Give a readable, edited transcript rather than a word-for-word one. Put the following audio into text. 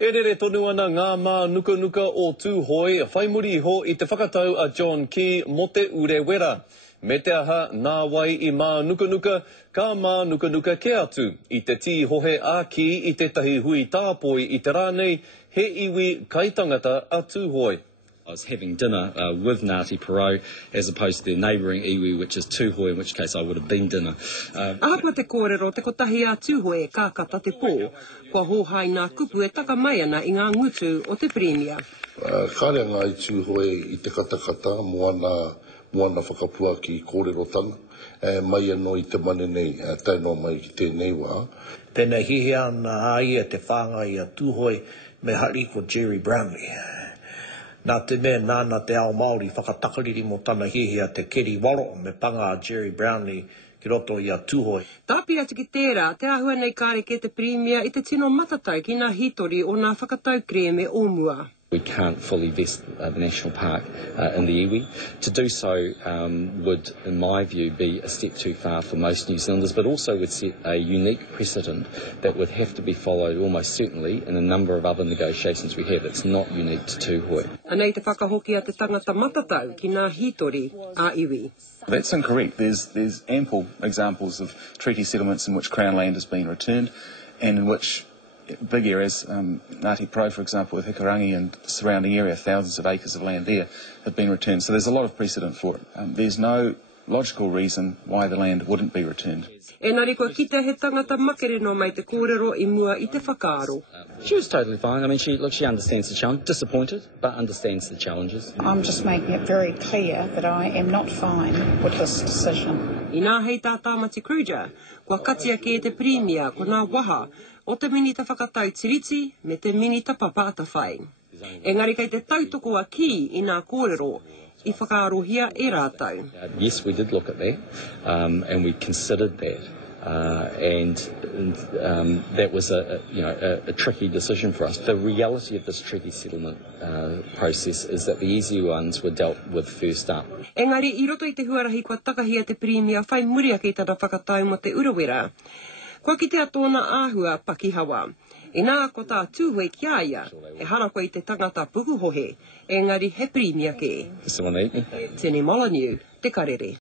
E rere tonu ana ngā mā nuka nuka o tūhoi, whai muri ho i te whakatau a John Key mo te ure wera. Me te aha, nā wai i mā nuka nuka, ka mā nuka nuka ke atu. I te tī hohe a ki i te tahi hui tāpoi i te rānei, he iwi kai tangata a tūhoi. I was having dinner with Ngāti Porou as opposed to their neighbouring iwi, which is Tūhoi, in which case I would have been dinner. Ahapua te kōrero te kotahi a Tūhoi e kākata te pō, kua hōhai ngā kupu e taka mai ana i ngā ngutu o te Premier. Kāre ngā i Tūhoi i te katakata, moana whakapua ki kōrero tana. Mai anō i te mane nei, tainoa mai ki tēnei wā. Tēnei hihi ana ai e te whāngai a Tūhoi me hari ko Jerry Brownlee. Nā te mea nāna te ao Māori whakatakariri mo tana hihi a te Keri Waro me panga a Jerry Brownlee ki roto i a Tūhoi. Tāpi atu ki tērā, te ahua nei kāre ke te Premier i te tino matatai ki ngā hitori o ngā whakatau kreme o mua. We can't fully vest the National Park in the iwi. To do so would, in my view, be a step too far for most New Zealanders, but also would set a unique precedent that would have to be followed almost certainly in a number of other negotiations we have. It's not unique to Tūhoi. Anei te whakahoki a te tangata matatau ki ngā hitori a iwi. That's incorrect. There's ample examples of treaty settlements in which Crown land has been returned and in which big areas, Ngāti Porou, for example, with Hikurangi and surrounding area, thousands of acres of land there have been returned. So there's a lot of precedent for it. There's no logical reason why the land wouldn't be returned. Engari kua kite he tangata makere no mai te kōrero i mua i te whakaaro. She was totally fine. I mean, she understands the challenge, disappointed, but understands the challenges. I'm just making it very clear that I am not fine with this decision. I nā hei tā Tāmati Kruger, kua katia ke te Premier ko nā waha o te minita whakatau tiriti me te minita papata whai. Engari kei te tautoko a ki i nā kōrero i whakaarohia e rātau. Yes, we did look at that, and we considered that, and that was a tricky decision for us. The reality of this treaty settlement process is that the easy ones were dealt with first up. Engari, i roto i te huarahi kua takahia te Premier whai muria ki tāna whakatau mo te urawera. Kua kitea tōna āhua pakihawa. I nā ko tā Tūhoi ki aia, e hana koe i te tangata pukuhohe, engari he Premier ke. Tēnei Molyneux, Tēnei Molyneux, te karere.